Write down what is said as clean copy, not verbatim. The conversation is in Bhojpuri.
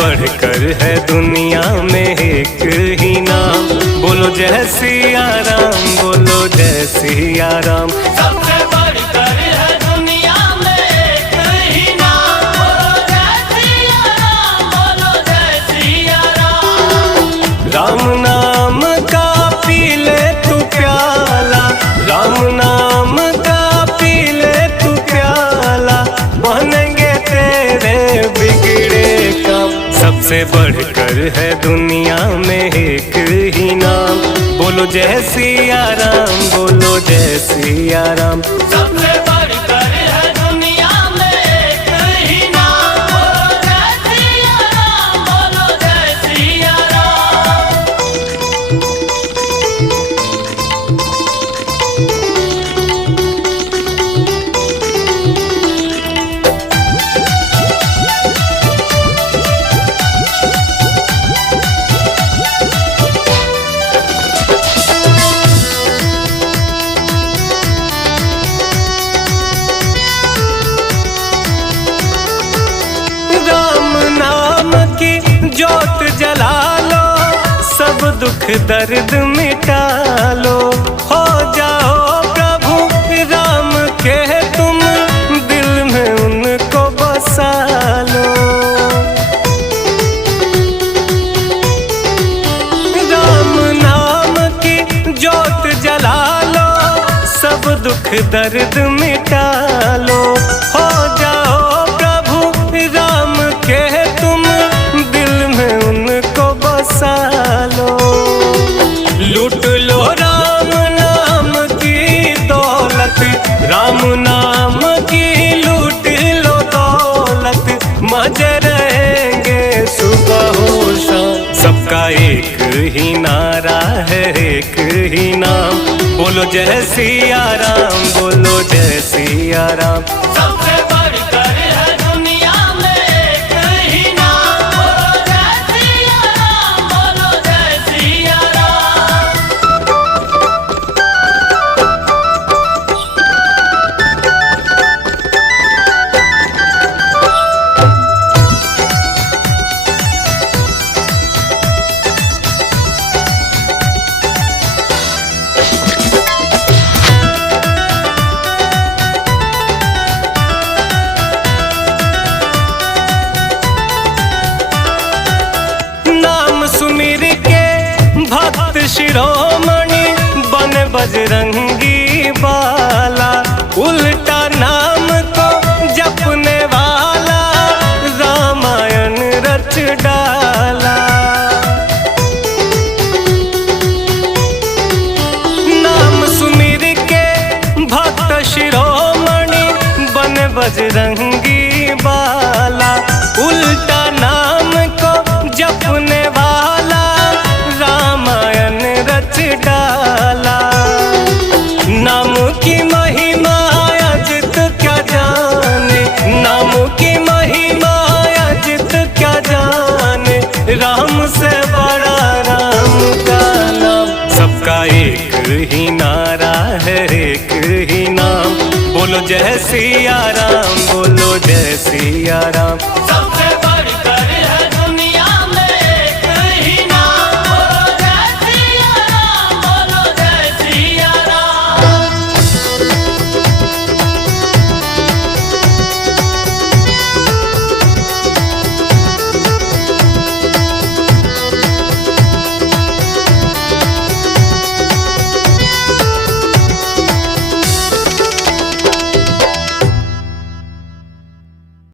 बढ़कर है दुनिया में एक ही नाम। बोलो जय सिया राम, बोलो जय सिया राम। सबसे बढ़कर है दुनिया में एक ही नाम। बोलो जय सिया राम, बोलो जय सिया राम। राम नाम का पी ले तू प्याला, राम नाम का पी ले तू प्याला, बनेंगे तेरे बिगड़े काम। सबसे बढ़कर है दुनिया में एक ही नाम। बोलो जय सिया राम, बोलो जय सिया राम। सबसे बढ़कर है दुनिया में एक ही नाम। बोलो जय सिया राम, बोलो जय सिया राम। राम नाम की ज्योत जला लो, सब दुख दर्द मिटा लो। हो जाओ प्रभु राम के तुम, दिल में उनको बसा लो। राम नाम की ज्योत जला लो, सब दुख दर्द मिटा लो। हो जाओ प्रभु राम के तुम, दिल में उनको बसा लो। लूट लो राम नाम की दौलत, राम नाम की लूट लो दौलत, मजे रहेंगे सुबह हो शाम। सबका एक ही नारा है, एक ही नाम। बोलो जय सिया राम, बोलो जय सिया राम। सबसे बढ़कर है दुनिया में एक ही नाम। बोलो जय सिया राम, बोलो जय सिया राम। नाम सुमिर के भक्त शिरोमणि, बन बजरंगी बाला। उल्टा नाम को जपने वाला, रामायण रच डाला। नाम सुमिर के भक्त शिरोमणि, बन बजरंगी बाला। उल्टा नाम को जपने वाला, रामायण रच डाला। नाम की महिमा अजित क्या जाने, नाम की महिमा अजित क्या जाने, राम से बड़ा राम का नाम। सबका एक ही नारा है, एक ही नाम। बोलो जय सिया राम, बोलो जय सिया राम।